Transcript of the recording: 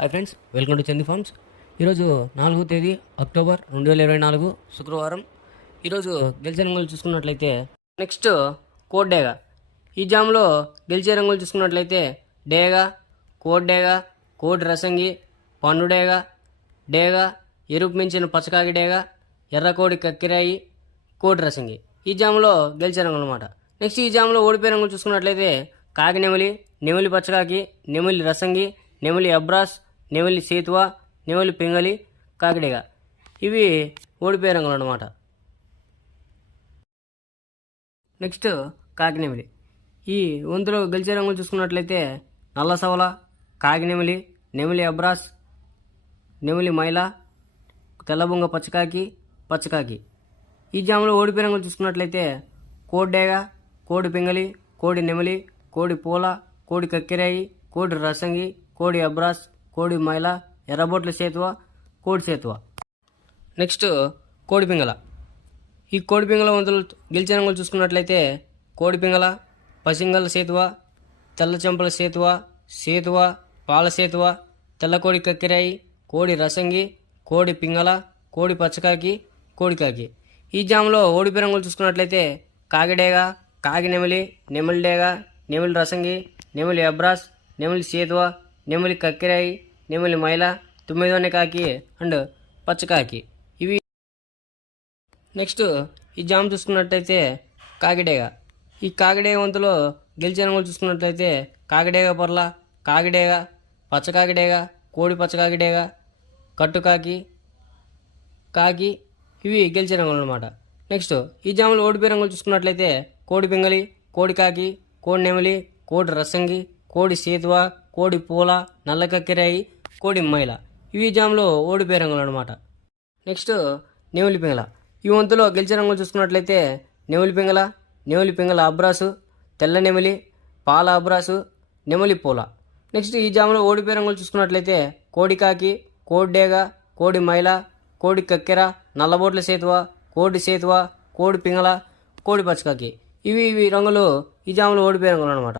Hi friends, welcome to Chandi farms. ఈరోజు 4వ తేదీ అక్టోబర్ 2024 శుక్రవారం. ఈరోజు గెలిచే రంగులు చూసుకున్నట్లయితే నెక్స్ట్ కోడ్ డేగా. ఈ జామ్లో గెలిచే రంగులు చూసుకున్నట్లయితే డేగా, కోడ్ డేగా, కోడ్ రసంగి, పండు డేగా, డేగా, ఎరుపు మించిన పచ్చకాకి డేగా, ఎర్రకోడి కక్కిరాయి, కోడి రసంగి. ఈ జామ్లో గెలిచే రంగులు అనమాట. నెక్స్ట్ ఈ జామ్లో ఓడిపోయే రంగులు చూసుకున్నట్లయితే కాకి నెమలి, నెమలి పచ్చకాకి, నెమలి రసంగి, నెమలి అబ్రాస్, నెమలి సేతువా, నెమలి పింగళి, కాకిడేగా. ఇవి ఓడిపోయే రంగులు అనమాట. నెక్స్ట్ కాకినెమిలి. ఈ వంతులో గెలిచే రంగులు చూసుకున్నట్లయితే నల్ల సవల, కాకినెమిలి, నెమలి అబ్రాస్, నెమలి మైల, తెల్లబొంగ పచ్చకాకి, పచ్చకాకి. ఈ జాములో ఓడిపోయే రంగులు చూసుకున్నట్లయితే కోడ్డేగా, కోడి పింగళి, కోడి నెమలి, కోడి పూల, కోడి కక్కిరాయి, కోడి రసంగి, కోడి అబ్రాస్, కోడి మైల, ఎర్రబొట్ల సేతువ, కోడి సేతువ. నెక్స్ట్ కోడి పింగళ. ఈ కోడి పింగళ వంతులు గెలిచే రంగులు చూసుకున్నట్లయితే కోడి పింగళ, పసింగల సేతువ, తెల్ల చెంపల సేతువ, సేతువ, పాల సేతువ, తెల్లకోడి కక్కిరాయి, కోడి రసంగి, కోడి పింగళ, కోడి పచ్చకాకి, కోడికాకి. ఈ జాములో ఓడిపోయే రంగులు చూసుకున్నట్లయితే కాకిడేగా, కాకి నెమలి, నెమలి డేగా, నెమలి రసంగి, నెమలి అబ్రాస్, నెమలి సేతువ, నెమలి కక్కిరాయి, నెమలి మైల, తుమ్మిదోని కాకి అండ్ పచ్చకాకి. ఇవి నెక్స్ట్ ఈ జామ్ చూసుకున్నట్లయితే కాకిడేగా. ఈ కాకిడేగ వంతులో గెలిచే రంగులు చూసుకున్నట్లయితే కాకిడేగ పొరల, కాకిడేగ, పచ్చకాకిడేగా, కోడి పచ్చకాకిడేగా, కట్టుకాకి, కాకి. ఇవి గెలిచే రంగులు అనమాట. నెక్స్ట్ ఈ జాములు ఓడిపోయే రంగులు చూసుకున్నట్లయితే కోడి పింగళి, కోడి కాకి, కోడి నెమలి, కోడి రసంగి, కోడి సేతువ, కోడి పూల, నల్ల కక్కిరాయి, కోడి మైల. ఇవి జాములో ఓడిపోయే రంగులు అనమాట. నెక్స్ట్ నెమలి పింగళ. ఈ వంతులో గెలిచే రంగులు చూసుకున్నట్లయితే నెమలి పింగళ, నెమలి పింగళ అబ్రాసు, తెల్ల నెమలి, పాల అబ్రాసు, నెమలి పూల. నెక్స్ట్ ఈ జాములో ఓడిపోయే రంగులు చూసుకున్నట్లయితే కోడి కాకి, కోడి డేగ, కోడి మైల, కోడి కక్కెర, నల్లబోట్ల సేతువ, కోడి సేతువ, కోడి పింగళ, కోడి పచ్చకాకి. ఇవి రంగులు ఈ జాములో ఓడిపోయే రంగులు అనమాట.